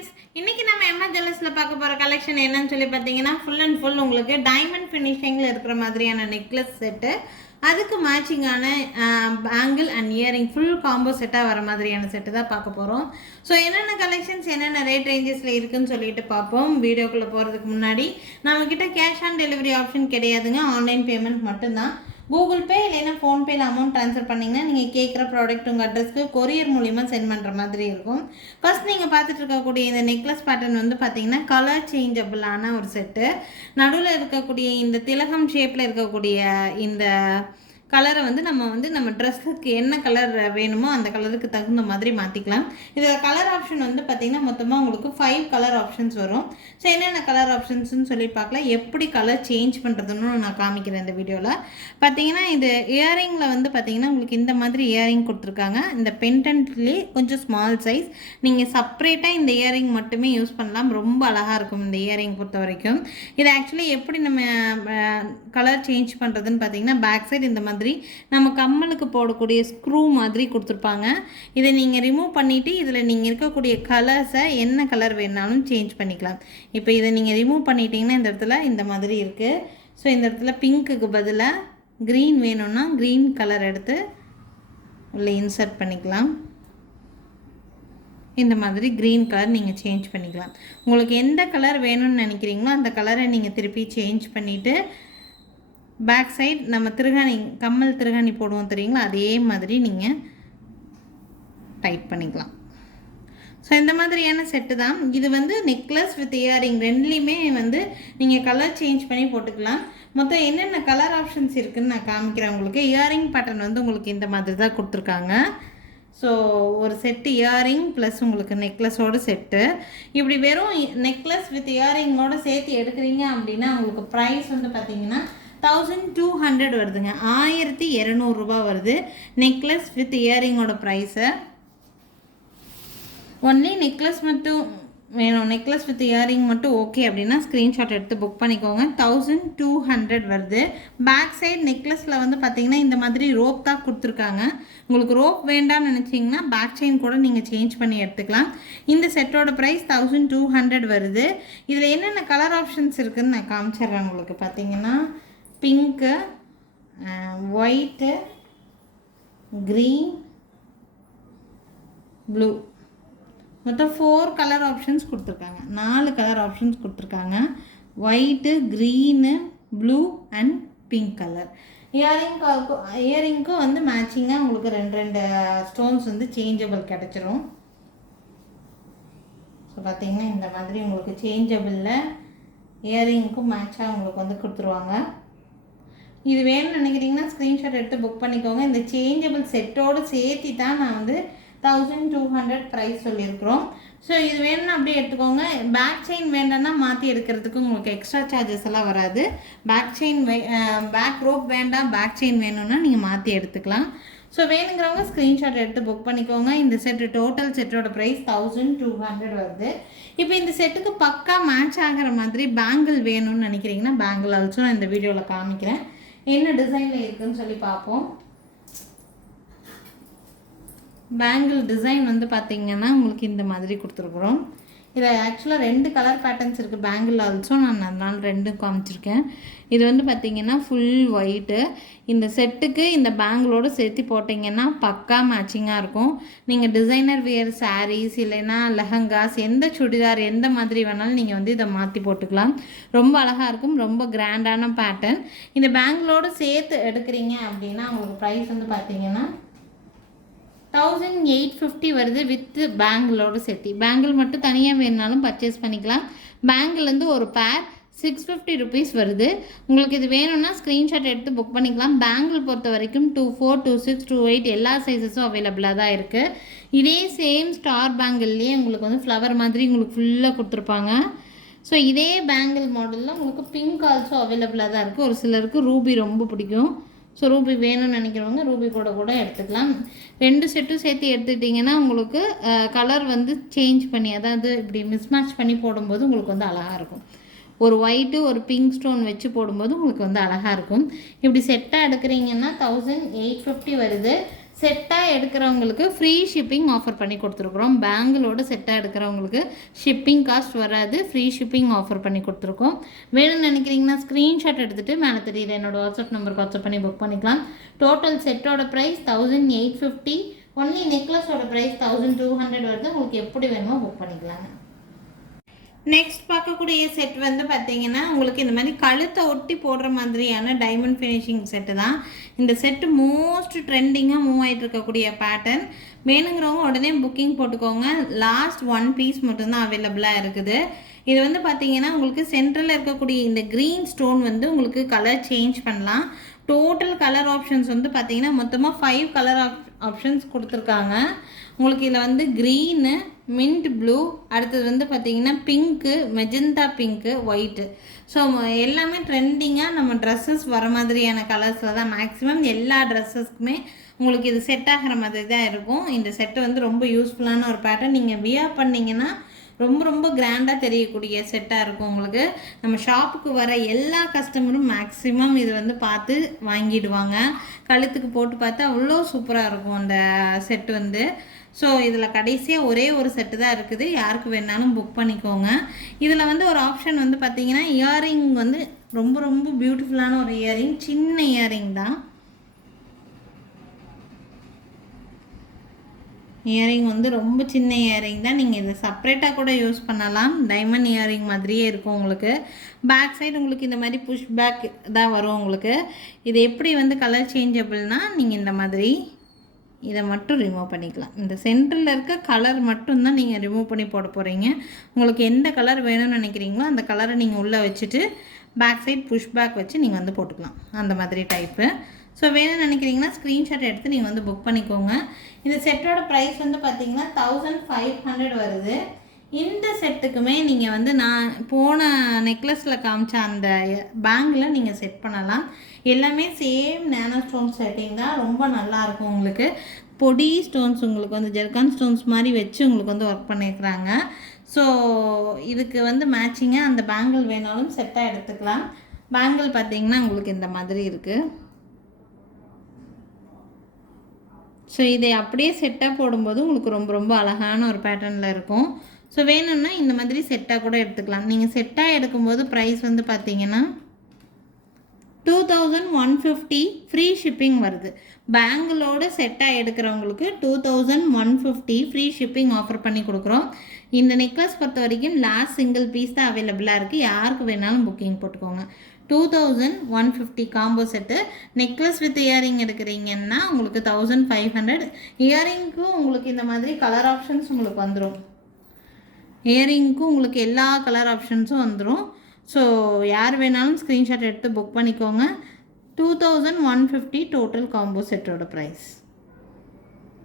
Friends இன்னைக்கு நம்ம எம்மா ஜுவல்லர்ஸில் பார்க்க போகிற கலெக்ஷன் என்னன்னு சொல்லி பார்த்தீங்கன்னா ஃபுல் அண்ட் ஃபுல் உங்களுக்கு டைமண்ட் ஃபினிஷிங்கில் இருக்கிற மாதிரியான நெக்லஸ் செட்டு அதுக்கு மேட்சிங்கான bangle and earring full combo செட்டாக வர மாதிரியான செட்டு தான் பார்க்க போகிறோம் ஸோ என்னென்ன கலெக்ஷன்ஸ் என்னென்ன ரேட் ரேஞ்சஸில் இருக்குன்னு சொல்லிட்டு பார்ப்போம். வீடியோக்குள்ளே போகிறதுக்கு முன்னாடி நம்மக்கிட்ட கேஷ் ஆன் டெலிவரி ஆப்ஷன் கிடையாதுங்க. ஆன்லைன் பேமெண்ட் மட்டும்தான். கூகுள் பே இல்லைன்னா ஃபோன்பேயில் அமௌண்ட் ட்ரான்ஸ்ஃபர் பண்ணிங்கன்னா நீங்கள் கேட்குற ப்ராடக்ட் உங்கள் அட்ரஸ்க்கு கொரியர் மூலிமா சென்ட் பண்ணுற மாதிரி இருக்கும். ஃபர்ஸ்ட் நீங்கள் பார்த்துட்டு இருக்கக்கூடிய இந்த நெக்லஸ் பேட்டர்ன் வந்து பார்த்தீங்கன்னா கலர் சேஞ்சபிளான ஒரு செட்டு நடுவில் இருக்கக்கூடிய இந்த திலகம் ஷேப்பில் இருக்கக்கூடிய இந்த கலரை வந்து நம்ம வந்து நம்ம ட்ரெஸ்ஸுக்கு என்ன கலர் வேணுமோ அந்த கலருக்கு தகுந்த மாதிரி மாற்றிக்கலாம் இதில் கலர் ஆப்ஷன் வந்து பார்த்திங்கன்னா மொத்தமாக உங்களுக்கு ஃபைவ் கலர் ஆப்ஷன்ஸ் வரும். ஸோ என்னென்ன கலர் ஆப்ஷன்ஸ்னு சொல்லி பார்க்கலாம். எப்படி கலர் சேஞ்ச் பண்ணுறதுன்னு நான் காமிக்கிறேன் இந்த வீடியோவில் பார்த்தீங்கன்னா இது இயரிங்கில் வந்து பார்த்தீங்கன்னா உங்களுக்கு இந்த மாதிரி இயரிங் கொடுத்துருக்காங்க. இந்த பென்டன்ட்லேயே கொஞ்சம் ஸ்மால் சைஸ் நீங்கள் செப்பரேட்டாக இந்த இயரிங் மட்டுமே யூஸ் பண்ணலாம். ரொம்ப அழகாக இருக்கும் இந்த இயரிங் பொறுத்த வரைக்கும். இது ஆக்சுவலி எப்படி நம்ம கலர் சேஞ்ச் பண்ணுறதுன்னு பார்த்தீங்கன்னா பேக் சைடு இந்த மாதிரி நம்ம கம்மலுக்கு போடக்கூடிய ஸ்க்ரூ மாதிரி கொடுத்துருப்பாங்க. இதை நீங்கள் ரிமூவ் பண்ணிவிட்டு இதில் நீங்கள் இருக்கக்கூடிய கலர்ஸை என்ன கலர் வேணாலும் சேஞ்ச் பண்ணிக்கலாம். இப்போ இதை நீங்கள் ரிமூவ் பண்ணிட்டீங்கன்னா இந்த இடத்துல இந்த மாதிரி இருக்குது ஸோ இந்த இடத்துல பிங்க்குக்கு பதிலாக க்ரீன் வேணும்னா க்ரீன் கலர் எடுத்து உள்ளே இன்சர்ட் பண்ணிக்கலாம். இந்த மாதிரி க்ரீன் கலர் நீங்கள் சேஞ்ச் பண்ணிக்கலாம். உங்களுக்கு எந்த கலர் வேணும்னு நினைக்கிறீங்களோ அந்த கலரை நீங்கள் திருப்பி சேஞ்ச் பண்ணிவிட்டு பேக் சைட் நம்ம திருகாணி கம்மல் திருகாணி போடுவோம் தெரியுங்களா? அதே மாதிரி நீங்கள் டைட் பண்ணிக்கலாம். ஸோ இந்த மாதிரியான செட்டு தான். இது வந்து நெக்லஸ் வித் இயரிங் ரெண்டுலேயுமே வந்து நீங்கள் கலர் சேஞ்ச் பண்ணி போட்டுக்கலாம். மொத்தம் என்னென்ன கலர் ஆப்ஷன்ஸ் இருக்குதுன்னு நான் காமிக்கிறேன் உங்களுக்கு. இயரிங் பேட்டர்ன் வந்து உங்களுக்கு இந்த மாதிரி தான் கொடுத்துருக்காங்க. ஸோ ஒரு செட்டு இயரிங் ப்ளஸ் உங்களுக்கு நெக்லஸோட செட்டு இப்படி வெறும் நெக்லஸ் வித் இயரிங்கோடு சேர்த்து எடுக்கிறீங்க அப்படின்னா உங்களுக்கு ப்ரைஸ் வந்து பார்த்தீங்கன்னா தௌசண்ட் டூ ஹண்ட்ரட் வருதுங்க. ஆயிரத்தி இரநூறுபா வருது. நெக்லஸ் வித் இயரிங்கோட ப்ரைஸை ஒன்லி நெக்லஸ் மட்டும் வேணும். நெக்லஸ் வித் இயரிங் மட்டும் ஓகே அப்படின்னா ஸ்க்ரீன்ஷாட் எடுத்து புக் பண்ணிக்கோங்க. தௌசண்ட் டூ ஹண்ட்ரட் வருது. பேக் சைட் நெக்லஸில் வந்து பார்த்தீங்கன்னா இந்த மாதிரி ரோப் தான் கொடுத்துருக்காங்க. உங்களுக்கு ரோப் வேண்டாம்னு நினச்சிங்கன்னா பேக் செயின் கூட நீங்கள் சேஞ்ச் பண்ணி எடுத்துக்கலாம். இந்த செட்டோட ப்ரைஸ் தௌசண்ட் டூ ஹண்ட்ரட் வருது. இதில் என்னென்ன கலர் ஆப்ஷன்ஸ் இருக்குதுன்னு நான் காமிச்சிடுறேன் உங்களுக்கு பார்த்தீங்கன்னா பிங்க்கு ஒயிட்டு க்ரீன் ப்ளூ. மொத்தம் ஃபோர் கலர் ஆப்ஷன்ஸ் கொடுத்துருக்காங்க. நாலு கலர் ஆப்ஷன்ஸ் கொடுத்துருக்காங்க. White green blue and pink colour இயரிங்க்கு இயரிங்க்கும் வந்து மேட்சிங்காக உங்களுக்கு ரெண்டு ரெண்டு ஸ்டோன்ஸ் வந்து சேஞ்சபிள் கிடச்சிரும். ஸோ பார்த்தீங்கன்னா இந்த மாதிரி உங்களுக்கு சேஞ்சபிளில் இயரிங்க்கும் மேட்சாக உங்களுக்கு வந்து கொடுத்துருவாங்க. இது வேணும்னு நினைக்கிறீங்கன்னா ஸ்க்ரீன்ஷாட் எடுத்து புக் பண்ணிக்கோங்க. இந்த சேஞ்சபிள் செட்டோடு சேர்த்தி தான் நான் வந்து தௌசண்ட் டூ ஹண்ட்ரட் ப்ரைஸ் சொல்லியிருக்கிறோம். ஸோ இது வேணும்னா அப்படியே எடுத்துக்கோங்க. பேக் செயின் வேண்டாம்னா மாற்றி எடுக்கிறதுக்கு உங்களுக்கு எக்ஸ்ட்ரா சார்ஜஸ் எல்லாம் வராது. பேக் செயின் வே பேக் ரோப் வேண்டாம். பேக் செயின் வேணும்னா நீங்கள் மாற்றி எடுத்துக்கலாம். ஸோ வேணுங்கிறவங்க ஸ்க்ரீன்ஷாட் எடுத்து புக் பண்ணிக்கோங்க. இந்த செட்டு டோட்டல் செட்டோட ப்ரைஸ் தௌசண்ட் டூ ஹண்ட்ரட் வருது. இப்போ இந்த செட்டுக்கு பக்கா மேட்ச் ஆகிற மாதிரி பேங்கிள் வேணும்னு நினைக்கிறீங்கன்னா பேங்கிள் ஆல்சோ நான் இந்த வீடியோவில் காமிக்கிறேன். என்ன டிசைனில் இருக்குன்னு சொல்லி பார்ப்போம். பேங்கிள் டிசைன் வந்து பார்த்தீங்கன்னா உங்களுக்கு இந்த மாதிரி கொடுத்துருக்குறோம். இதில் ஆக்சுவலாக ரெண்டு கலர் பேட்டர்ன்ஸ் இருக்குது பேங்கிள் ஆல்சோ நான் அதனால் ரெண்டும் காமிச்சிருக்கேன். இது வந்து பார்த்தீங்கன்னா ஃபுல் ஒயிட்டு இந்த செட்டுக்கு இந்த பேங்கிளோடு சேர்த்து போட்டிங்கன்னா பக்கா மேட்சிங்காக இருக்கும். நீங்கள் டிசைனர் வியர் சாரீஸ் இல்லைன்னா லெஹங்காஸ் எந்த சுடிதார் எந்த மாதிரி வேணாலும் நீங்கள் வந்து இதை மாற்றி போட்டுக்கலாம். ரொம்ப அழகாக இருக்கும் ரொம்ப கிராண்டான பேட்டர்ன் இந்த பேங்கிளோடு சேர்த்து எடுக்கிறீங்க அப்படின்னா உங்களுக்கு ப்ரைஸ் வந்து பார்த்திங்கன்னா தௌசண்ட் எயிட் ஃபிஃப்டி வருது வித்து பேங்கிளோடு சேர்த்து. பேங்கிள் மட்டும் தனியாக வேணுனாலும் பர்ச்சேஸ் பண்ணிக்கலாம். பேங்கிள்லேருந்து ஒரு பேர் சிக்ஸ் ஃபிஃப்டி ருபீஸ் வருது. உங்களுக்கு இது வேணும்னா ஸ்க்ரீன்ஷாட் எடுத்து புக் பண்ணிக்கலாம். பேங்கிள் பொறுத்த வரைக்கும் two four two six two eight எல்லா சைஸஸும் அவைலபிளாக தான் இருக்குது இதே சேம் ஸ்டார் பேங்கிள்லேயே உங்களுக்கு வந்து ஃப்ளவர் மாதிரி உங்களுக்கு ஃபுல்லாக கொடுத்துருப்பாங்க. ஸோ இதே பேங்கிள் மாடலில் உங்களுக்கு பிங்க் ஆல்சோ அவைலபிளாக தான் இருக்குது ஒரு சிலருக்கு ரூபி ரொம்ப பிடிக்கும். ஸோ ரூபி வேணும்னு நினைக்கிறவங்க ரூபி கூட கூட எடுத்துக்கலாம். ரெண்டு செட்டும் சேர்த்து எடுத்துக்கிட்டிங்கன்னா உங்களுக்கு கலர் வந்து சேஞ்ச் பண்ணி அதாவது இப்படி மிஸ்மேட்ச் பண்ணி போடும்போது உங்களுக்கு வந்து அழகாக இருக்கும். ஒரு ஒயிட்டு ஒரு பிங்க் ஸ்டோன் வச்சு போடும்போது உங்களுக்கு வந்து அழகாக இருக்கும். இப்படி செட்டாக எடுக்கிறீங்கன்னா தௌசண்ட் எயிட் ஃபிஃப்டி வருது. செட்டாக எடுக்கிறவங்களுக்கு ஃப்ரீ ஷிப்பிங் ஆஃபர் பண்ணி கொடுத்துருக்குறோம். பேங்கிளோட செட்டாக எடுக்கிறவங்களுக்கு ஷிப்பிங் காஸ்ட் வராது. ஃப்ரீ ஷிப்பிங் ஆஃபர் பண்ணி கொடுத்துருக்கோம். வேணும்னு நினைக்கிறீங்கன்னா ஸ்க்ரீன்ஷாட் எடுத்துகிட்டு மேலே தெரியுது என்னோட வாட்ஸ்அப் நம்பருக்கு வாட்ஸ்அப் பண்ணி புக் பண்ணிக்கலாம். டோட்டல் செட்டோட price thousand eight fifty only நெக்லஸோட price thousand two hundred வருது. உங்களுக்கு எப்படி வேணுமோ புக் பண்ணிக்கலாங்க. நெக்ஸ்ட் பார்க்கக்கூடிய செட் வந்து பார்த்தீங்கன்னா உங்களுக்கு இந்த மாதிரி கழுத்தை ஒட்டி போடுற மாதிரியான டைமண்ட் ஃபினிஷிங் செட்டு தான். இந்த செட்டு மோஸ்ட் ட்ரெண்டிங்காக மூவ் ஆகிட்டு இருக்கக்கூடிய பேட்டர்ன் வேணுங்கிறவங்க உடனே புக்கிங் போட்டுக்கோங்க. லாஸ்ட் ஒன் பீஸ் மட்டும்தான் அவைலபிளாக இருக்குது. இது வந்து பார்த்தீங்கன்னா உங்களுக்கு சென்ட்ரலில் இருக்கக்கூடிய இந்த க்ரீன் ஸ்டோன் வந்து உங்களுக்கு கலர் சேஞ்ச் பண்ணலாம். டோட்டல் கலர் ஆப்ஷன்ஸ் வந்து பார்த்தீங்கன்னா மொத்தமாக ஃபைவ் கலர் ஆப்ஷன்ஸ் கொடுத்துருக்காங்க. உங்களுக்கு இதில் வந்து க்ரீனு மின்ட் ப்ளூ அடுத்தது வந்து பார்த்தீங்கன்னா pink magenta pink white. So எல்லாமே ட்ரெண்டிங்காக நம்ம ட்ரெஸ்ஸஸ் வர மாதிரியான கலர்ஸில் தான் மேக்ஸிமம் எல்லா ட்ரெஸ்ஸஸ்க்குமே உங்களுக்கு இது செட் ஆகிற மாதிரி தான் இருக்கும். இந்த செட்டு வந்து ரொம்ப யூஸ்ஃபுல்லான ஒரு பேட்டர்ன் நீங்கள் வியர் பண்ணிங்கன்னா ரொம்ப ரொம்ப கிராண்டாக தெரியக்கூடிய செட்டாக இருக்கும் உங்களுக்கு. நம்ம ஷாப்புக்கு வர எல்லா கஸ்டமரும் மேக்ஸிமம் இது வந்து பார்த்து வாங்கிடுவாங்க. கழுத்துக்கு போட்டு பார்த்தா அவ்வளோ சூப்பராக இருக்கும் அந்த செட்டு வந்து. ஸோ இதில் கடைசியாக ஒரே ஒரு செட்டு தான் இருக்குது. யாருக்கு வேணாலும் புக் பண்ணிக்கோங்க. இதில் வந்து ஒரு ஆப்ஷன் வந்து பார்த்தீங்கன்னா இயரிங் வந்து ரொம்ப ரொம்ப பியூட்டிஃபுல்லான ஒரு இயரிங் சின்ன இயரிங் தான். இயரிங் வந்து ரொம்ப சின்ன இயரிங் தான். நீங்கள் இதை செப்ரேட்டாக கூட யூஸ் பண்ணலாம். டைமண்ட் இயரிங் மாதிரியே இருக்கும் உங்களுக்கு. பேக் சைடு உங்களுக்கு இந்த மாதிரி புஷ் பேக் தான் வரும் உங்களுக்கு. இது எப்படி வந்து கலர் சேஞ்சபிள்னால் நீங்கள் இந்த மாதிரி இதை மட்டும் ரிமூவ் பண்ணிக்கலாம். இந்த சென்டரில் இருக்க கலர் மட்டும்தான் நீங்கள் ரிமூவ் பண்ணி போட போகிறீங்க உங்களுக்கு எந்த கலர் வேணும்னு நினைக்கிறீங்களோ அந்த கலரை நீங்கள் உள்ளே வச்சுட்டு பேக் சைட் புஷ் பேக் வச்சு நீங்கள் வந்து போட்டுக்கலாம். அந்த மாதிரி டைப்பு ஸோ வேணும்னு நினைக்கிறீங்கன்னா ஸ்க்ரீன்ஷாட் எடுத்து நீங்கள் வந்து புக் பண்ணிக்கோங்க. இந்த செட்டோட ப்ரைஸ் வந்து பார்த்தீங்கன்னா தௌசண்ட் ஃபைவ் ஹண்ட்ரட் வருது. இந்த செட்டுக்குமே நீங்கள் வந்து நான் போன நெக்லஸில் காமிச்ச அந்த பேங்கில் நீங்கள் செட் பண்ணலாம். எல்லாமே சேம் நேனோ ஸ்டோன் செட்டிங் தான். ரொம்ப நல்லாயிருக்கும் உங்களுக்கு. பொடி ஸ்டோன்ஸ் உங்களுக்கு வந்து ஜெர்கான் ஸ்டோன்ஸ் மாதிரி வச்சு உங்களுக்கு வந்து ஒர்க் பண்ணியிருக்கிறாங்க ஸோ இதுக்கு வந்து மேட்சிங்காக அந்த பேங்கிள் வேணாலும் செட்டாக எடுத்துக்கலாம். பேங்கிள் பார்த்தீங்கன்னா உங்களுக்கு இந்த மாதிரி இருக்குது ஸோ இதை அப்படியே செட்டாக போடும்போது உங்களுக்கு ரொம்ப ரொம்ப அழகான ஒரு பேட்டர்னில் இருக்கும். ஸோ வேணும்னா இந்த மாதிரி செட்டாக கூட எடுத்துக்கலாம். நீங்கள் செட்டாக எடுக்கும்போது ப்ரைஸ் வந்து பார்த்தீங்கன்னா two thousand one fifty free shipping வருது. பேங்கிளோட செட்டாக எடுக்கிறவங்களுக்கு two thousand one fifty free shipping offer பண்ணி கொடுக்குறோம். இந்த நெக்லஸ் பொறுத்த வரைக்கும் லாஸ்ட் சிங்கிள் பீஸ் தான் அவைலபிளாக இருக்குது யாருக்கு வேணாலும் புக்கிங் போட்டுக்கோங்க. Two thousand one fifty combo set necklace with earring எடுக்கிறீங்கன்னா உங்களுக்கு தௌசண்ட் ஃபைவ் ஹண்ட்ரட் இயரிங்க்கும் உங்களுக்கு இந்த மாதிரி கலர் ஆப்ஷன்ஸ் உங்களுக்கு வந்துடும் இயரிங்க்கும் உங்களுக்கு எல்லா கலர் ஆப்ஷன்ஸும் வந்துடும் ஸோ யார் வேணாலும் ஸ்க்ரீன்ஷாட் எடுத்து புக் பண்ணிக்கோங்க. Two thousand one fifty total combo செட்டோட ப்ரைஸ்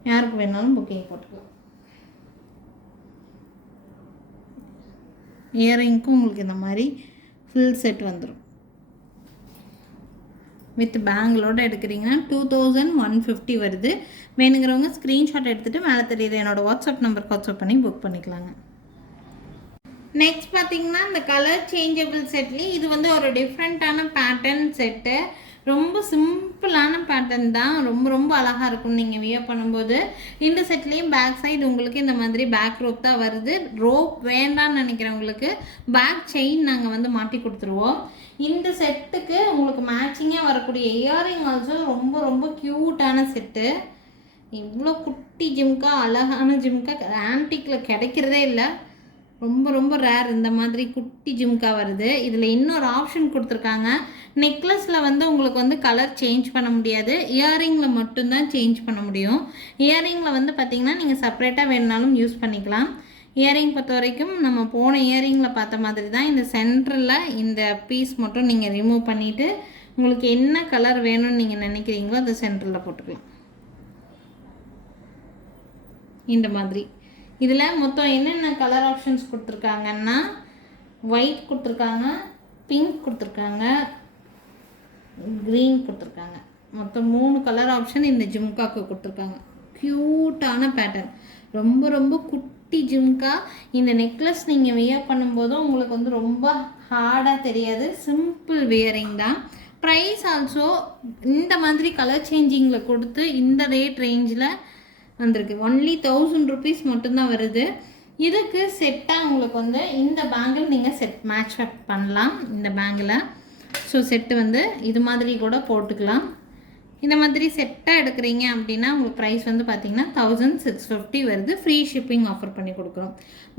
யாருக்கு வேணாலும் புக்கிங் போட்டுக்கலாம். இயரிங்க்கும் உங்களுக்கு இந்த மாதிரி ஃபுல் செட் வந்துடும் வித் பேங்கிலோட எடுக்கிறீங்கன்னா டூ தௌசண்ட் ஒன் ஃபிஃப்டி வருது. வேணுங்கிறவங்க ஸ்க்ரீன்ஷாட் எடுத்துகிட்டு மேலே தெரியுது. என்னோடய வாட்ஸ்அப் நம்பருக்கு வாட்ஸ்அப் பண்ணி புக் பண்ணிக்கலாங்க. நெக்ஸ்ட் பார்த்தீங்கன்னா இந்த கலர் சேஞ்சபிள் செட்லேயே இது வந்து ஒரு டிஃப்ரெண்ட்டான பேட்டர்ன் செட்டு ரொம்ப சிம்பிளான பேட்டர்ன் தான். ரொம்ப ரொம்ப அழகாக இருக்கும் நீங்கள் வியர் பண்ணும்போது. இந்த செட்லேயும் பேக் சைடு உங்களுக்கு இந்த மாதிரி பேக் ரோப் தான் வருது. ரோப் வேண்டாம்னு நினைக்கிறவங்களுக்கு பேக் செயின் நாங்கள் வந்து மாட்டி கொடுத்துருவோம். இந்த செட்டுக்கு உங்களுக்கு மேட்சிங்காக வரக்கூடிய இயரிங் ஆல்சோ ரொம்ப ரொம்ப க்யூட்டான செட்டு இவ்வளோ குட்டி ஜிம்கா அழகான ஜிம்கா ஆன்டிக்கில் கிடைக்கிறதே இல்லை. ரொம்ப ரொம்ப ரேர் இந்த மாதிரி குட்டி ஜிம்கா வருது. இதில் இன்னொரு ஆப்ஷன் கொடுத்துருக்காங்க. நெக்லஸில் வந்து உங்களுக்கு வந்து கலர் சேஞ்ச் பண்ண முடியாது. இயரிங்கில் மட்டும்தான் சேஞ்ச் பண்ண முடியும். இயரிங்கில் வந்து பார்த்திங்கன்னா நீங்கள் செப்பரேட்டாக வேணுனாலும் யூஸ் பண்ணிக்கலாம். இயரிங் பொறுத்த வரைக்கும் நம்ம போன இயரிங்கில் பார்த்த மாதிரி தான் இந்த சென்டரில் இந்த பீஸ் மட்டும் நீங்கள் ரிமூவ் பண்ணிவிட்டு உங்களுக்கு என்ன கலர் வேணும்னு நீங்கள் நினைக்கிறீங்களோ அதை சென்டரில் போட்டுக்கலாம். இந்த மாதிரி. இதில் மொத்தம் என்னென்ன கலர் ஆப்ஷன்ஸ் கொடுத்துருக்காங்கன்னா ஒயிட் கொடுத்துருக்காங்க பிங்க் கொடுத்துருக்காங்க க்ரீன் கொடுத்துருக்காங்க. மொத்தம் மூணு கலர் ஆப்ஷன் இந்த ஜிம்காக்கு கொடுத்துருக்காங்க. க்யூட்டான பேட்டர்ன் ரொம்ப ரொம்ப குட்டி ஜிம்கா. இந்த நெக்லஸ் நீங்கள் வியர் பண்ணும்போதும் உங்களுக்கு வந்து ரொம்ப ஹார்டாக தெரியாது. சிம்பிள் வியரிங் தான். ப்ரைஸ் ஆல்சோ இந்த மாதிரி கலர் சேஞ்சிங்கில் கொடுத்து இந்த ரேட் ரேஞ்சில் வந்திருக்கு. ஒன்லி தௌசண்ட் ருபீஸ் மட்டும்தான் வருது. இதுக்கு செட்டாக உங்களுக்கு வந்து இந்த பேங்கிள் நீங்கள் செட் மேட்ச் அப் பண்ணலாம். இந்த பேங்கில் ஸோ செட்டு வந்து இது மாதிரி கூட போட்டுக்கலாம். இந்த மாதிரி செட்டாக எடுக்கிறீங்க அப்படின்னா உங்களுக்கு ப்ரைஸ் வந்து பார்த்தீங்கன்னா தௌசண்ட் சிக்ஸ் ஃபிஃப்டி வருது. ஃப்ரீ ஷிப்பிங் ஆஃபர் பண்ணி கொடுக்குறோம்.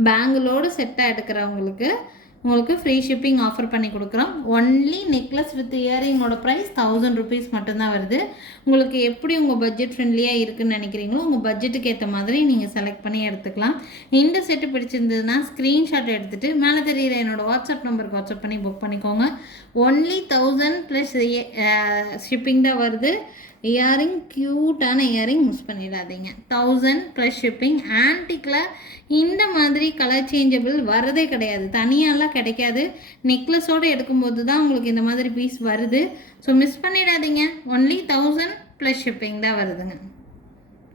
பேங்கிளோடு செட்டாக எடுக்கிறவங்களுக்கு உங்களுக்கு ஃப்ரீ ஷிப்பிங் ஆஃபர் பண்ணி கொடுக்குறோம். ஒன்லி நெக்லஸ் வித் இயரிங்கோட ப்ரைஸ் தௌசண்ட் ருபீஸ் மட்டும்தான் வருது. உங்களுக்கு எப்படி உங்கள் பட்ஜெட் ஃப்ரெண்ட்லியாக இருக்குன்னு நினைக்கிறீங்களோ உங்கள் பட்ஜெட்டுக்கு ஏற்ற மாதிரி நீங்கள் செலக்ட் பண்ணி எடுத்துக்கலாம். இந்த செட்டு பிடிச்சிருந்ததுன்னா ஸ்க்ரீன்ஷாட் எடுத்துகிட்டு மேலே தெரியிற என்னோடய வாட்ஸ்அப் நம்பருக்கு வாட்ஸ்அப் பண்ணி புக் பண்ணிக்கோங்க. ஒன்லி தௌசண்ட் ப்ளஸ் ஷிப்பிங் தான் வருது. இயரிங் க்யூட்டான இயரிங் மிஸ் பண்ணிடாதீங்க. தௌசண்ட் ப்ளஸ் ஷிப்பிங் ஆன்டிக்கில் இந்த மாதிரி கலர் சேஞ்சபிள் வரதே கிடையாது. தனியாலாம் கிடைக்காது. நெக்லஸோடு எடுக்கும்போது தான் உங்களுக்கு இந்த மாதிரி பீஸ் வருது. ஸோ மிஸ் பண்ணிடாதீங்க. ஒன்லி தௌசண்ட் ப்ளஸ் ஷிப்பிங் தான் வருதுங்க.